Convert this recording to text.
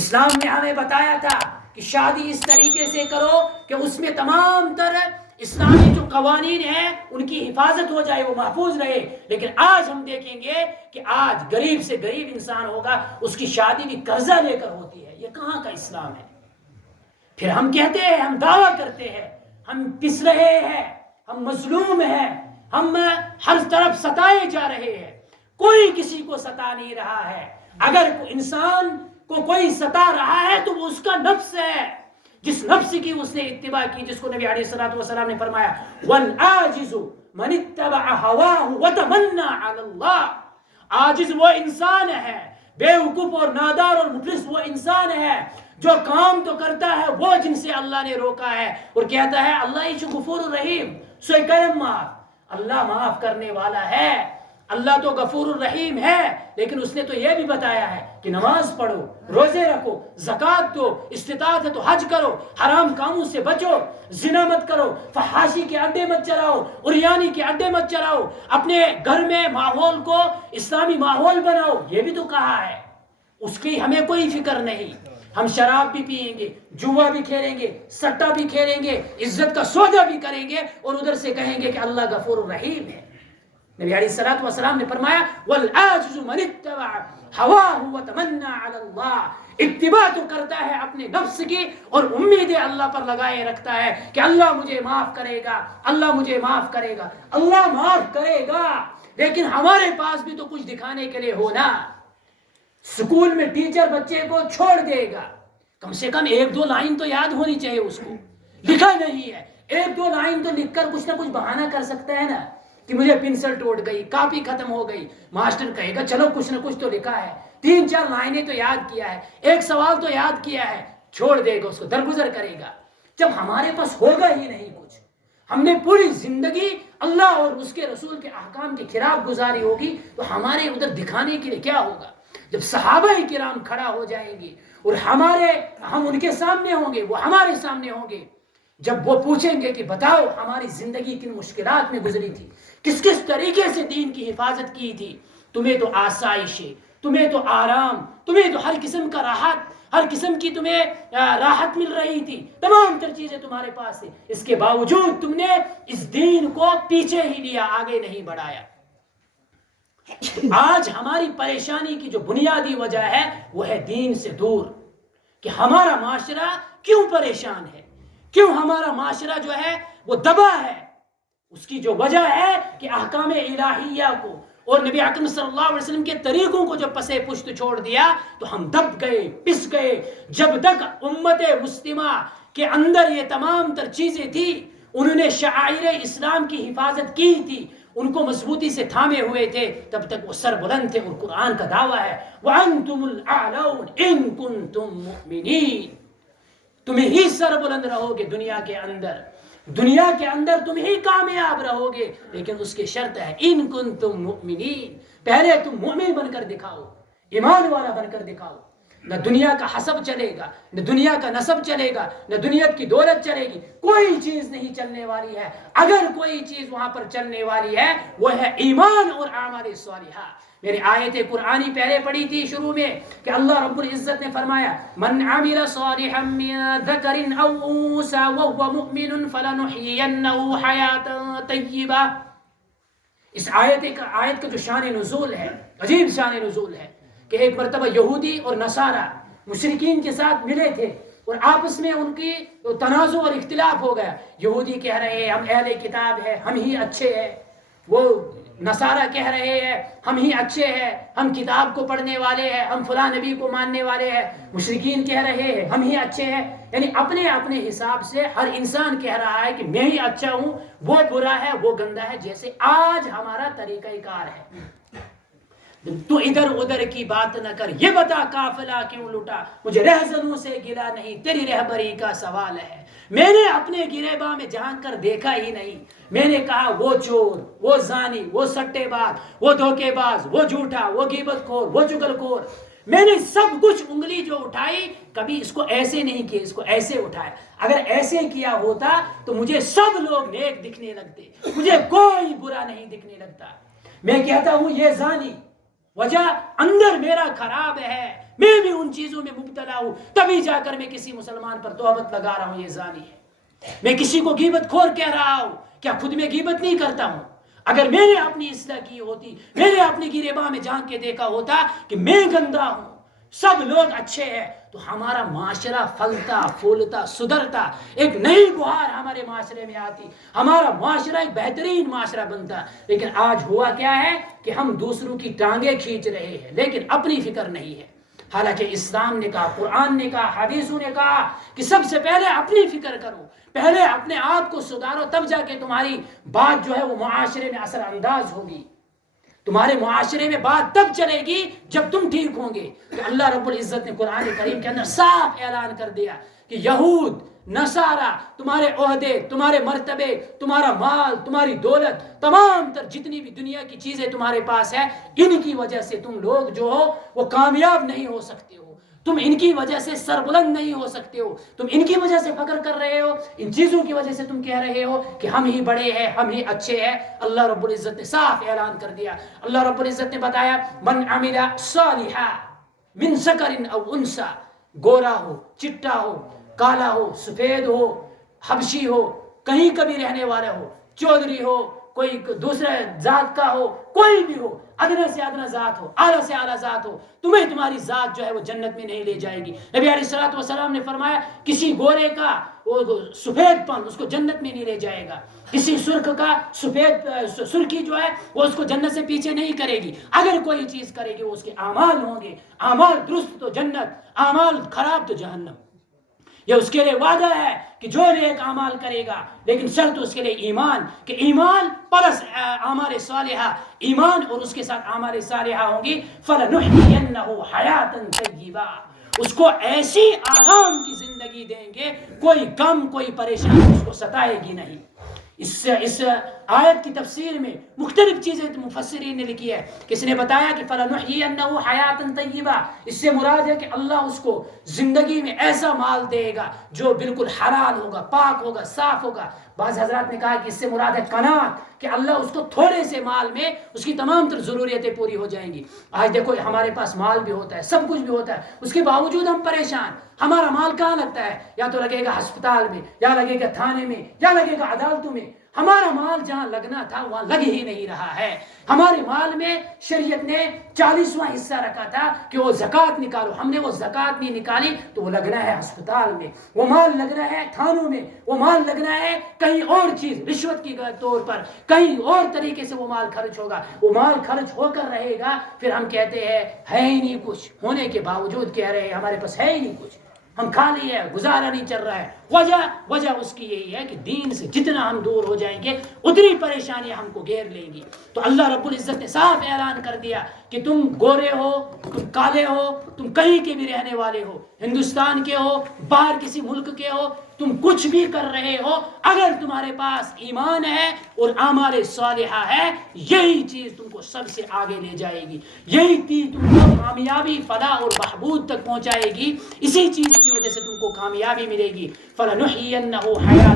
اسلام نے ہمیں بتایا تھا کہ شادی اس طریقے سے کرو کہ اس میں تمام تر اسلامی جو قوانین ہیں ان کی حفاظت ہو جائے، وہ محفوظ رہے. لیکن آج ہم دیکھیں گے کہ آج غریب سے غریب انسان ہوگا، اس کی شادی بھی قرضہ لے کر ہوتی ہے. یہ کہاں کا اسلام ہے؟ پھر ہم کہتے ہیں، ہم دعویٰ کرتے ہیں ہم پس رہے ہیں، ہم مظلوم ہیں، ہم ہر طرف ستائے جا رہے ہیں. کوئی کسی کو ستا نہیں رہا ہے. اگر انسان کو کوئی ستا رہا ہے تو وہ اس کا نفس ہے، جس نفس کی اس نے اتباع کی، جس کو نبی علیہ الصلوۃ والسلام نے فرمایا والعاجز من اتبع هواه وتمنى على الله. عاجز وہ انسان ہے، بیوقوف اور نادار اور مفلس وہ انسان ہے جو کام تو کرتا ہے وہ جن سے اللہ نے روکا ہے، اور کہتا ہے اللہ ہی غفور الرحیم، سو کرم معاف. اللہ معاف کرنے والا ہے، اللہ تو غفور الرحیم ہے. لیکن اس نے تو یہ بھی بتایا ہے کہ نماز پڑھو، روزے رکھو، زکوٰۃ دو، استطاعت ہے تو حج کرو، حرام کاموں سے بچو، زنا مت کرو، فحاشی کے اڈے مت چلاؤ، عریانی کے اڈے مت چلاؤ، اپنے گھر میں ماحول کو اسلامی ماحول بناؤ. یہ بھی تو کہا ہے. اس کی ہمیں کوئی فکر نہیں. ہم شراب بھی پیئیں گے، جوا بھی کھیلیں گے، سٹا بھی کھیلیں گے، عزت کا سودا بھی کریں گے، اور ادھر سے کہیں گے کہ اللہ غفور الرحیم ہے. نبی علیہ الصلوۃ والسلام نے فرمایا والعاجز من اتبع هواه وتمنى على الله. اتباع تو کرتا ہے اپنے نفس کی اور امیدیں اللہ پر لگائے رکھتا ہے کہ اللہ مجھے معاف کرے گا، اللہ مجھے معاف کرے گا. اللہ معاف کرے گا، لیکن ہمارے پاس بھی تو کچھ دکھانے کے لیے ہونا. سکول میں ٹیچر بچے کو چھوڑ دے گا، کم سے کم ایک دو لائن تو یاد ہونی چاہیے. اس کو لکھا نہیں ہے، ایک دو لائن تو لکھ کر کچھ نہ کچھ بہانہ کر سکتا ہے نا کہ مجھے پنسل ٹوٹ گئی، کاپی ختم ہو گئی. ماسٹر کہے گا چلو کچھ نہ کچھ تو لکھا ہے، 3-4 لائنیں تو یاد کیا ہے، ایک سوال تو یاد کیا ہے. چھوڑ دے گا، اس کو درگزر کرے گا. جب ہمارے پاس ہوگا ہی نہیں کچھ، ہم نے پوری زندگی اللہ اور اس کے رسول کے احکام کی خلاف گزاری ہوگی، تو ہمارے ادھر دکھانے کے لیے کیا ہوگا؟ جب صحابہ کرام کھڑا ہو جائیں گے اور ہم ان کے سامنے ہوں گے، وہ ہمارے سامنے ہوں گے، جب وہ پوچھیں گے کہ بتاؤ ہماری زندگی کن مشکلات میں گزری تھی، کس کس طریقے سے دین کی حفاظت کی تھی، تمہیں تو آسائش ہے، تمہیں تو آرام، تمہیں تو ہر قسم کا راحت، ہر قسم کی تمہیں راحت مل رہی تھی، تمام تر چیزیں تمہارے پاس ہیں، اس کے باوجود تم نے اس دین کو پیچھے ہی لیا، آگے نہیں بڑھایا. آج ہماری پریشانی کی جو بنیادی وجہ ہے وہ ہے دین سے دور. کہ ہمارا معاشرہ کیوں پریشان ہے، کیوں ہمارا معاشرہ جو ہے وہ دبا ہے؟ اس کی جو وجہ ہے کہ احکام الہیہ کو اور نبی اکرم صلی اللہ علیہ وسلم کے طریقوں کو جب پسے پشت چھوڑ دیا تو ہم دب گئے، پس گئے. جب تک امت مسلمہ کے اندر یہ تمام تر چیزیں تھی، انہوں نے شعائر اسلام کی حفاظت کی تھی، ان کو مضبوطی سے تھامے ہوئے تھے، تب تک وہ سر بلند تھے. اور قرآن کا دعویٰ ہے وَأَنْتُمُ الْأَعْلَوْنَ إِن كُنْتُم مُؤْمِنِينَ. تم ہی سر بلند رہو گے دنیا کے اندر، دنیا کے اندر تم ہی کامیاب رہو گے، لیکن اس کی شرط ہے ان کنتم مؤمنین. پہلے تم مومن بن کر دکھاؤ، ایمان والا بن کر دکھاؤ. نہ دنیا کا حسب چلے گا، نہ دنیا کا نسب چلے گا، نہ دنیا کی دولت چلے گی، کوئی چیز نہیں چلنے والی ہے. اگر کوئی چیز وہاں پر چلنے والی ہے وہ ہے ایمان اور اعمال صالحہ. میری آیت قرآنی پہلے پڑھی تھی شروع میں کہ اللہ رب العزت نے فرمایا من عمل صالحا من ذکر او انثى وهو مؤمن فلنحيينه حیاتا طیبہ. اس آیت کا جو شان نزول ہے، عجیب شان نزول ہے کہ ایک مرتبہ یہودی اور نصارہ مشرکین کے ساتھ ملے تھے اور آپس میں ان کی تنازع اور اختلاف ہو گیا. یہودی کہہ رہے ہیں ہم اہل کتاب ہیں، ہم ہی اچھے ہیں، وہ نصارہ کہہ رہے ہیں ہم ہی اچھے ہیں، ہم کتاب کو پڑھنے والے ہیں، ہم فلاں نبی کو ماننے والے ہیں. مشرکین کہہ رہے ہیں ہم ہی اچھے ہیں. یعنی اپنے اپنے حساب سے ہر انسان کہہ رہا ہے کہ میں ہی اچھا ہوں، وہ برا ہے، وہ گندا ہے، جیسے آج ہمارا طریقہ کار ہے. تو ادھر ادھر کی بات نہ کر، یہ بتا قافلہ کیوں لٹا، مجھے رہزنوں سے گلا نہیں، تیری رہبری کا سوال ہے. میں نے اپنے گریباں میں جھانک کر دیکھا ہی نہیں. میں نے کہا وہ چور، وہ زانی، وہ سٹے باز، وہ دھوکے باز، وہ جھوٹا، وہ غیبت خور، وہ چغل خور. میں نے سب کچھ انگلی جو اٹھائی کبھی اس کو ایسے نہیں کیا، اس کو ایسے اٹھایا. اگر ایسے کیا ہوتا تو مجھے سب لوگ نیک دکھنے لگتے، مجھے کوئی برا نہیں دکھنے لگتا. میں کہتا ہوں یہ زانی، وجہ اندر میرا خراب ہے، میں بھی ان چیزوں میں مبتلا ہوں، تبھی جا کر میں کسی مسلمان پر تہمت لگا رہا ہوں یہ زانی ہے، میں کسی کو غیبت خور کہہ رہا ہوں، کیا خود میں غیبت نہیں کرتا ہوں؟ اگر میں نے اپنی اصلاح کی ہوتی، میں نے اپنی گریباں میں جھانک کے دیکھا ہوتا کہ میں گندا ہوں، سب لوگ اچھے ہیں، تو ہمارا معاشرہ پھلتا پھولتا سدھرتا، ایک نئی بہار ہمارے معاشرے میں آتی، ہمارا معاشرہ ایک بہترین معاشرہ بنتا۔ لیکن آج ہوا کیا ہے کہ ہم دوسروں کی ٹانگیں کھینچ رہے ہیں لیکن اپنی فکر نہیں ہے۔ حالانکہ اسلام نے کہا، قرآن نے کہا، حدیثوں نے کہا کہ سب سے پہلے اپنی فکر کرو، پہلے اپنے آپ کو سدھارو، تب جا کے تمہاری بات جو ہے وہ معاشرے میں اثر انداز ہوگی۔ تمہارے معاشرے میں بات تب چلے گی جب تم ٹھیک ہوں گے۔ تو اللہ رب العزت نے قرآن کریم کے اندر صاف اعلان کر دیا کہ یہود نصارہ تمہارے عہدے، تمہارے مرتبے، تمہارا مال، تمہاری دولت، تمام تر جتنی بھی دنیا کی چیزیں تمہارے پاس ہے، ان کی وجہ سے تم لوگ جو ہو وہ کامیاب نہیں ہو سکتے ہو، تم ان کی وجہ سے سربلند نہیں ہو سکتے ہو، تم ان کی وجہ سے فخر کر رہے ہو، ان چیزوں کی وجہ سے تم کہہ رہے ہو کہ ہم ہی بڑے ہیں، ہم ہی اچھے ہیں۔ اللہ رب العزت نے صاف اعلان کر دیا، اللہ رب العزت نے بتایا من عمل صالحا من ذکر او انثی، گورا ہو، چٹا ہو، کالا ہو، سفید ہو، حبشی ہو، کہیں کبھی رہنے والا ہو، چودھری ہو، کوئی دوسرے ذات کا ہو، کوئی بھی ہو، ادنا سے ادنا ذات ہو، اعلیٰ سے اعلیٰ ذات ہو، تمہیں تمہاری ذات جو ہے وہ جنت میں نہیں لے جائے گی۔ نبی علیہ الصلوۃ والسلام نے فرمایا کسی گورے کا وہ سفید پن اس کو جنت میں نہیں لے جائے گا، کسی سرخ کا سفید سرخی جو ہے وہ اس کو جنت سے پیچھے نہیں کرے گی، اگر کوئی چیز کرے گی وہ اس کے اعمال ہوں گے، اعمال درست تو جنت، اعمال خراب تو جہنم۔ یہ اس کے لیے وعدہ ہے کہ جو نیک اعمال کرے گا، لیکن شرط اس کے لیے ایمان، کہ ایمان پلس اعمال صالحہ، ایمان اور اس کے ساتھ اعمال صالحہ ہوں گی۔ فَلَنُحْيِيَنَّهُ حَيَاةً طَيِّبَةً، اس کو ایسی آرام کی زندگی دیں گے، کوئی غم کوئی پریشانی اس کو ستائے گی نہیں۔ اس آیت کی تفسیر میں مختلف چیزیں مفسرین نے لکھی ہے، کس نے بتایا کہ فَلَنُحْيِيَنَّهُ حَيَاةً طَيِّبَةً، اس سے مراد ہے کہ اللہ اس کو زندگی میں ایسا مال دے گا جو بالکل حلال ہوگا، پاک ہوگا، صاف ہوگا۔ بعض حضرات نے کہا کہ اس سے مراد ہے قناعت، کہ اللہ اس کو تھوڑے سے مال میں اس کی تمام تر ضروریتیں پوری ہو جائیں گی۔ آج دیکھو ہمارے پاس مال بھی ہوتا ہے، سب کچھ بھی ہوتا ہے، اس کے باوجود ہم پریشان۔ ہمارا مال کہاں لگتا ہے؟ یا تو لگے گا ہسپتال میں، یا لگے گا تھانے میں، یا لگے گا عدالتوں میں۔ ہمارا مال جہاں لگنا تھا وہاں لگ ہی نہیں رہا ہے۔ ہمارے مال میں شریعت نے 40واں حصہ رکھا تھا کہ وہ زکوٰۃ نکالو، ہم نے وہ زکوٰۃ نہیں نکالی تو وہ لگنا ہے ہسپتال میں، وہ مال لگنا ہے تھانوں میں، وہ مال لگنا ہے کہیں اور چیز رشوت کی طور پر، کہیں اور طریقے سے وہ مال خرچ ہوگا۔ وہ مال خرچ ہو کر رہے گا، پھر ہم کہتے ہیں ہے ہی نہیں کچھ، ہونے کے باوجود کہہ رہے ہیں ہمارے پاس ہے ہی نہیں کچھ، ہم خالی ہے، گزارا نہیں چل رہا ہے۔ وجہ اس کی یہی ہے کہ دین سے جتنا ہم دور ہو جائیں گے اتنی پریشانیاں ہم کو گھیر لیں گی۔ تو اللہ رب العزت نے صاف اعلان کر دیا کہ تم گورے ہو، تم کالے ہو، تم کہیں کے بھی رہنے والے ہو، ہندوستان کے ہو، باہر کسی ملک کے ہو، تم کچھ بھی کر رہے ہو، اگر تمہارے پاس ایمان ہے اور اعمال صالحہ ہے، یہی چیز تم کو سب سے آگے لے جائے گی، یہی چیز تم کو کامیابی، فلاح اور بہبود تک پہنچائے گی، اسی چیز کی وجہ سے تم کو کامیابی ملے گی۔ فَلَنُحْيِيَنَّهُ حَيَاةً